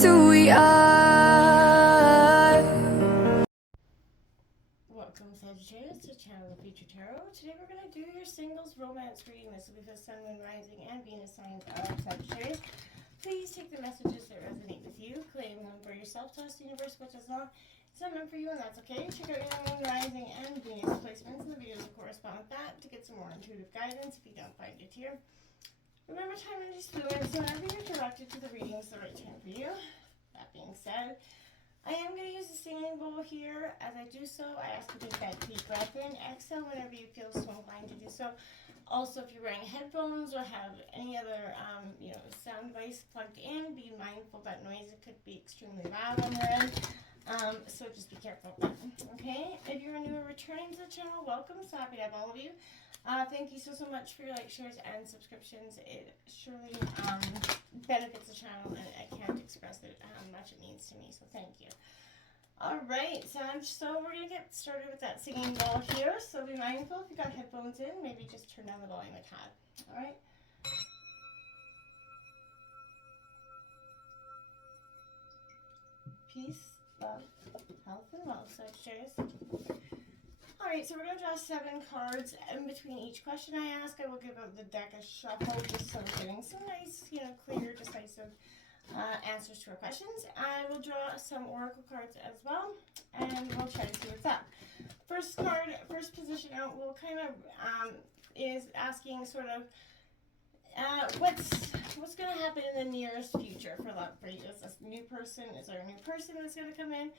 just who we are. Welcome, Sagittarius, to Channel of Future Tarot. Today we're going to do your singles romance reading. This will be for Sun, Moon, Rising, and Venus signs of Sagittarius. Please take the messages that resonate with you, claim them for yourself, trust the universe, what does not. Some meant for you, and that's okay. Check out your Moon, Rising, and Venus placements in the videos that correspond with that to get some more intuitive guidance if you don't find it here. Remember, time energy is fluid, so whenever you're directed to the reading is the right time for you. That being said, I am going to use the singing bowl here. As I do so, I ask you to take that deep breath in, exhale whenever you feel so inclined to do so. Also, if you're wearing headphones or have any other, sound device plugged in, be mindful that noise could be extremely loud on your end. So just be careful. Okay, if you're new or returning to the channel, welcome. So happy to have all of you. Thank you so much for your likes, shares, and subscriptions. It surely benefits the channel, and I can't express it how much it means to me. So thank you. Alright, so we're going to get started with that singing bowl here. So be mindful if you've got headphones in, maybe just turn down the volume a tad. Alright? Peace, love, health, and wealth, Sagittarius. Alright, so we're going to draw 7 cards. In between each question I ask, I will give out the deck a shuffle just so we're getting some nice, clear, decisive answers to our questions. I will draw some oracle cards as well, and we'll try to see what's up. First card, first position out, will kind of is asking sort of what's going to happen in the nearest future for love for you. Is this new person? Is there a new person that's going to come in?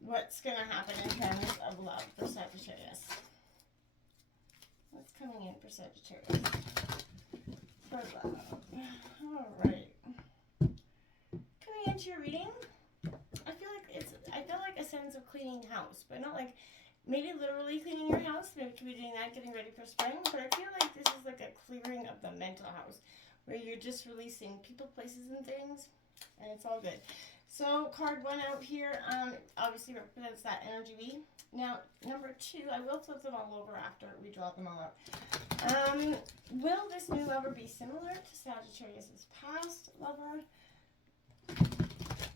What's going to happen in terms of love for Sagittarius? What's coming in for Sagittarius for love? All right. Coming into your reading, I feel like a sense of cleaning house, but not like maybe literally cleaning your house. Maybe we could be doing that, getting ready for spring. But I feel like this is like a clearing of the mental house, where you're just releasing people, places, and things, and it's all good. So card 1 out here obviously represents that energy B. Now, number 2, I will flip them all over after we draw them all out. Will this new lover be similar to Sagittarius' past lover?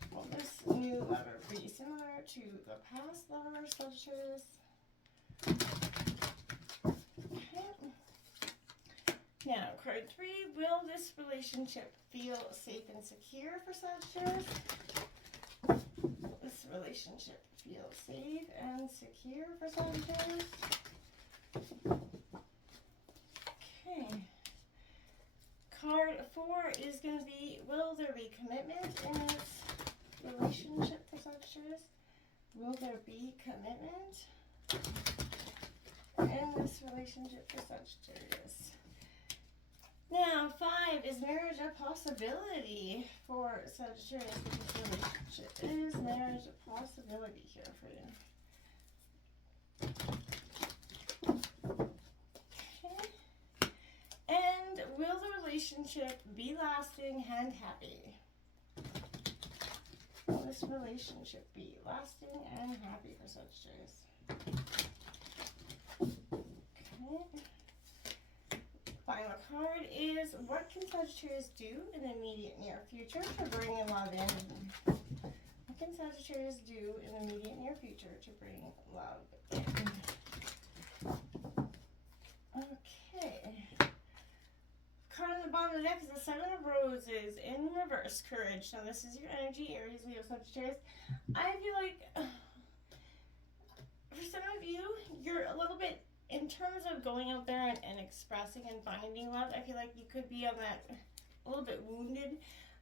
Will this new lover be similar to the past lover, Sagittarius? Okay. Now, card 3, will this relationship feel safe and secure for Sagittarius? This relationship feel safe and secure for Sagittarius? Okay. Card 4 is going to be, will there be commitment in this relationship for Sagittarius? Will there be commitment in this relationship for Sagittarius? Now, 5, is marriage a possibility for Sagittarius? Is marriage a possibility here for you? Okay. And will the relationship be lasting and happy? Will this relationship be lasting and happy for Sagittarius? Okay. Final card is, what can Sagittarius do in the immediate near future to bring love in? What can Sagittarius do in the immediate near future to bring love in? Okay. Card on the bottom of the deck is the 7 of Roses in reverse. Courage. Now this is your energy, Aries, Leo, Sagittarius. I feel like for some of you, you're a little bit, in terms of going out there and expressing and finding love, I feel like you could be on that a little bit wounded.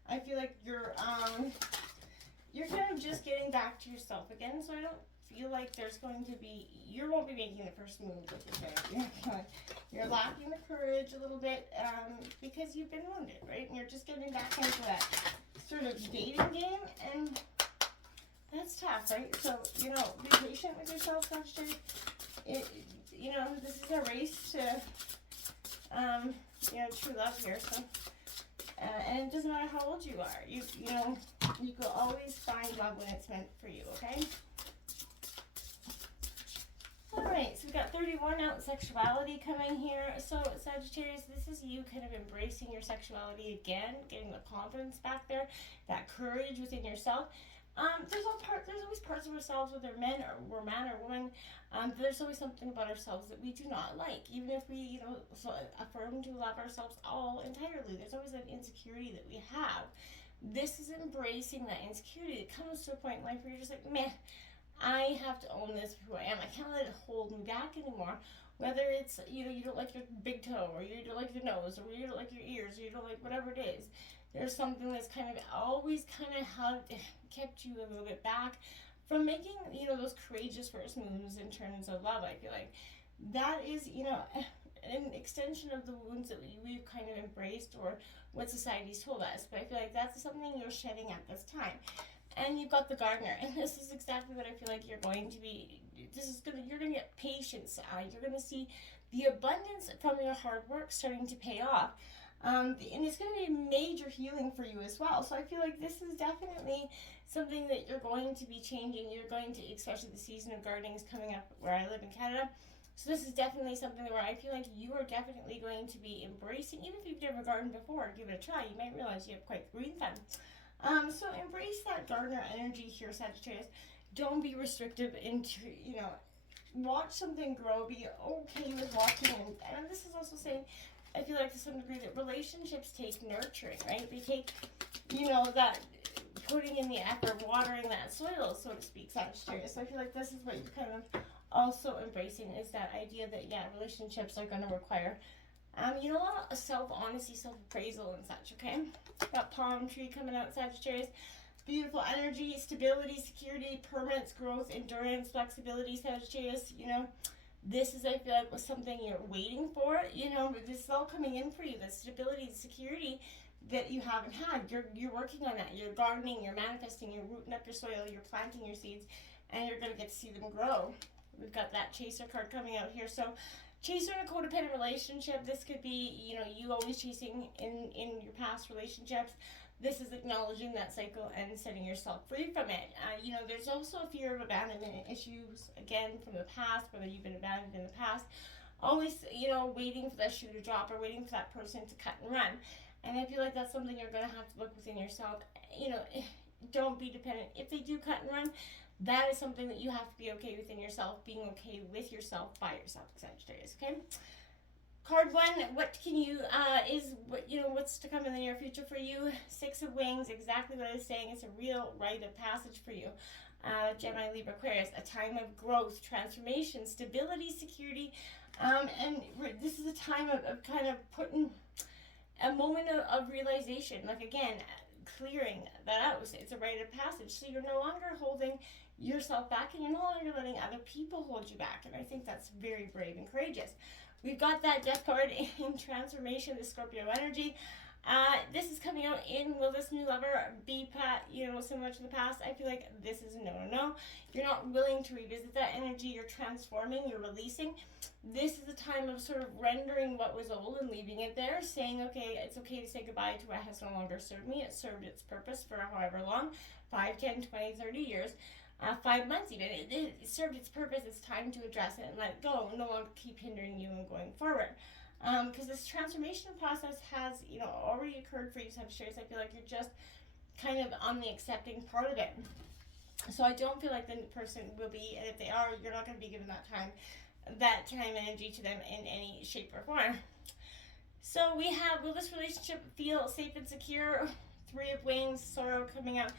I feel like you're kind of just getting back to yourself again. So I don't feel like there's going to be, you won't be making the first move with this energy. You're lacking the courage a little bit because you've been wounded, right? And you're just getting back into that sort of dating game, and that's tough, right? So, be patient with yourself, Sagittarius. This is a race to, true love here. So, and it doesn't matter how old you are. You can always find love when it's meant for you. Okay. Alright, so we got 31 out, sexuality coming here. So Sagittarius, this is you kind of embracing your sexuality again, getting the confidence back there, that courage within yourself. There's always parts of ourselves, whether we're man or woman, there's always something about ourselves that we do not like. Even if we, affirm to love ourselves all entirely, there's always an insecurity that we have. This is embracing that insecurity. It comes to a point in life where you're just like, meh, I have to own this for who I am. I can't let it hold me back anymore. Whether it's, you don't like your big toe, or you don't like your nose, or you don't like your ears, or you don't like whatever it is. There's something that's kind of always kind of kept you a little bit back from making, those courageous first moves in terms of love. I feel like that is, an extension of the wounds that we've kind of embraced, or what society's told us. But I feel like that's something you're shedding at this time. And you've got the gardener, and this is exactly what I feel like you're going to be. You're gonna get patience. You're gonna see the abundance from your hard work starting to pay off, and it's gonna be major healing for you as well. So I feel like this is definitely something that you're going to be changing. You're going to, especially the season of gardening is coming up where I live in Canada. So this is definitely something where I feel like you are definitely going to be embracing. Even if you've never gardened before, give it a try. You might realize you have quite the green thumb. So embrace that gardener energy here, Sagittarius. Don't be restrictive into, watch something grow. Be okay with watching. And this is also saying, I feel like to some degree that relationships take nurturing, right? They take, that putting in the effort, watering that soil, so to speak, Sagittarius. So I feel like this is what you're kind of also embracing, is that idea that, relationships are going to require a lot of self-honesty, self-appraisal and such, okay? Got palm tree coming out, Sagittarius. Beautiful energy, stability, security, permanence, growth, endurance, flexibility, Sagittarius. This is, I feel like, was something you're waiting for. But this is all coming in for you. The stability, the security that you haven't had. You're working on that. You're gardening, you're manifesting, you're rooting up your soil, you're planting your seeds, and you're going to get to see them grow. We've got that chaser card coming out here. So chaser in a codependent relationship, this could be, you always chasing in your past relationships. This is acknowledging that cycle and setting yourself free from it. There's also a fear of abandonment issues, again, from the past, whether you've been abandoned in the past. Always, waiting for that shoe to drop, or waiting for that person to cut and run. And I feel like that's something you're going to have to look within yourself. Don't be dependent. If they do cut and run, that is something that you have to be okay within yourself, being okay with yourself, by yourself, Sagittarius, okay? Card 1, what can you, what's to come in the near future for you? 6 of Wings, exactly what I was saying. It's a real rite of passage for you. Gemini, Libra, Aquarius, a time of growth, transformation, stability, security, and this is a time of kind of putting a moment of realization, like, again, clearing that out. It's a rite of passage, so you're no longer holding yourself back, and you're no longer letting other people hold you back, and I think that's very brave and courageous. We've got that Death card in transformation, the Scorpio energy. This is coming out in, will this new lover be, similar to the past? I feel like this is a no. You're not willing to revisit that energy. You're transforming, you're releasing. This is a time of sort of rendering what was old and leaving it there, saying, okay, it's okay to say goodbye to what has no longer served me. It served its purpose for however long, 5, 10, 20, 30 years. 5 months even. It served its purpose. It's time to address it and let it go. No longer keep hindering you and going forward. Because this transformation process has, already occurred for you, Sagittarius. I feel like you're just kind of on the accepting part of it. So I don't feel like the person will be, and if they are, you're not going to be given that time energy to them in any shape or form. So we have, will this relationship feel safe and secure? 3 of Wings, sorrow coming out.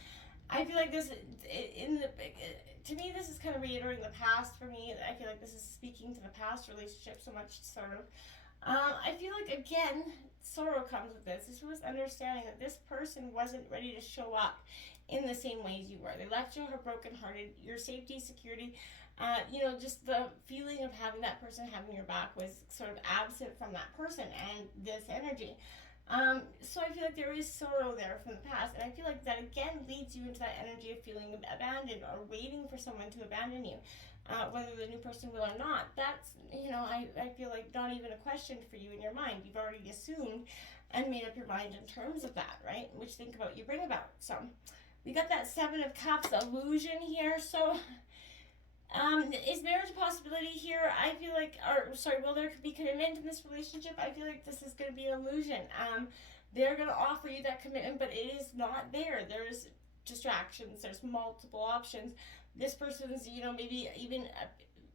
I feel like this, to me, this is kind of reiterating the past for me. I feel like this is speaking to the past relationship so much, sorrow. I feel like, again, sorrow comes with this. This was understanding that this person wasn't ready to show up in the same ways you were. They left you brokenhearted. Your safety, security, just the feeling of having that person having your back was sort of absent from that person and this energy. So I feel like there is sorrow there from the past, and I feel like that again leads you into that energy of feeling abandoned or waiting for someone to abandon you, whether the new person will or not. That's, I feel like not even a question for you in your mind. You've already assumed and made up your mind in terms of that, right? Which think about you bring about. So we got that 7 of Cups illusion here. So Is marriage a possibility here? I feel like, or sorry, will there be commitment in this relationship? I feel like this is going to be an illusion. They're going to offer you that commitment, but it is not there. There's distractions. There's multiple options. This person's, maybe even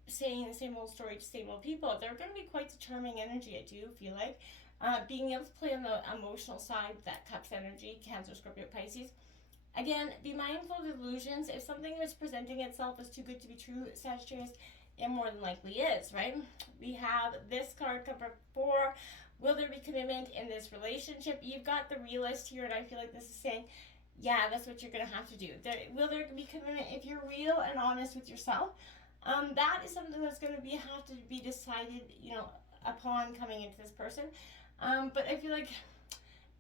saying the same old story to same old people. They're going to be quite the charming energy, I do feel like. Being able to play on the emotional side, that Cups energy, Cancer, Scorpio, Pisces. Again, be mindful of illusions. If something is presenting itself as too good to be true, Sagittarius, it more than likely is, right? We have this card, number 4. Will there be commitment in this relationship? You've got the realist here, and I feel like this is saying, yeah, that's what you're going to have to do. Will there be commitment if you're real and honest with yourself? That is something that's going to have to be decided, upon coming into this person. But I feel like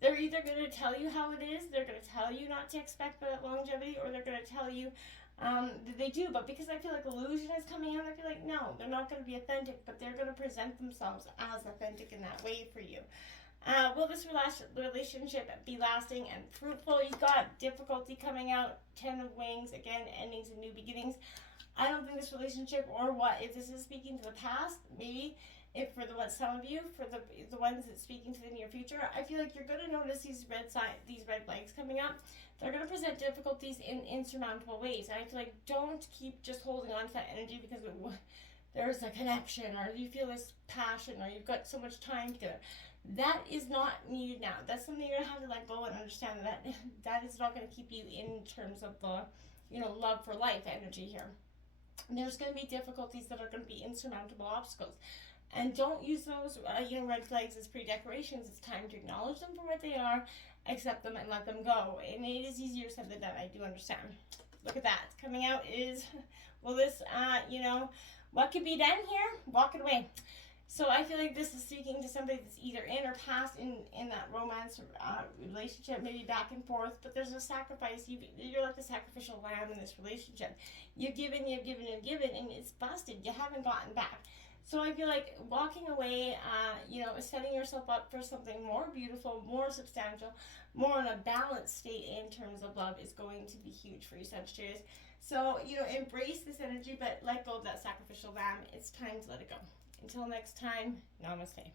they're either going to tell you how it is, they're going to tell you not to expect the longevity, or they're going to tell you that they do. But because I feel like illusion is coming out, I feel like no, they're not going to be authentic, but they're going to present themselves as authentic in that way for you. Will this relationship be lasting and fruitful? You got difficulty coming out, 10 of Wings, again, endings and new beginnings. I don't think this relationship, or what, if this is speaking to the past, maybe, if for some of you, for the ones that's speaking to the near future, I feel like you're going to notice these red flags coming up. They're going to present difficulties in insurmountable ways. And I feel like don't keep just holding on to that energy because there's a connection, or you feel this passion, or you've got so much time together. That is not needed now. That's something you're going to have to let go and understand that is not going to keep you in terms of the, love for life energy here. There's going to be difficulties that are going to be insurmountable obstacles. And don't use those, red flags as pre-decorations. It's time to acknowledge them for what they are, accept them, and let them go. And it is easier said than done, I do understand. Look at that. Coming out is, well, this, what could be done here? Walk it away. So I feel like this is speaking to somebody that's either in or past in that romance relationship, maybe back and forth, but there's a sacrifice. You're like the sacrificial lamb in this relationship. You've given, and it's busted. You haven't gotten back. So I feel like walking away, setting yourself up for something more beautiful, more substantial, more in a balanced state in terms of love is going to be huge for you, Sagittarius. So, embrace this energy, but let go of that sacrificial lamb. It's time to let it go. Until next time, namaste.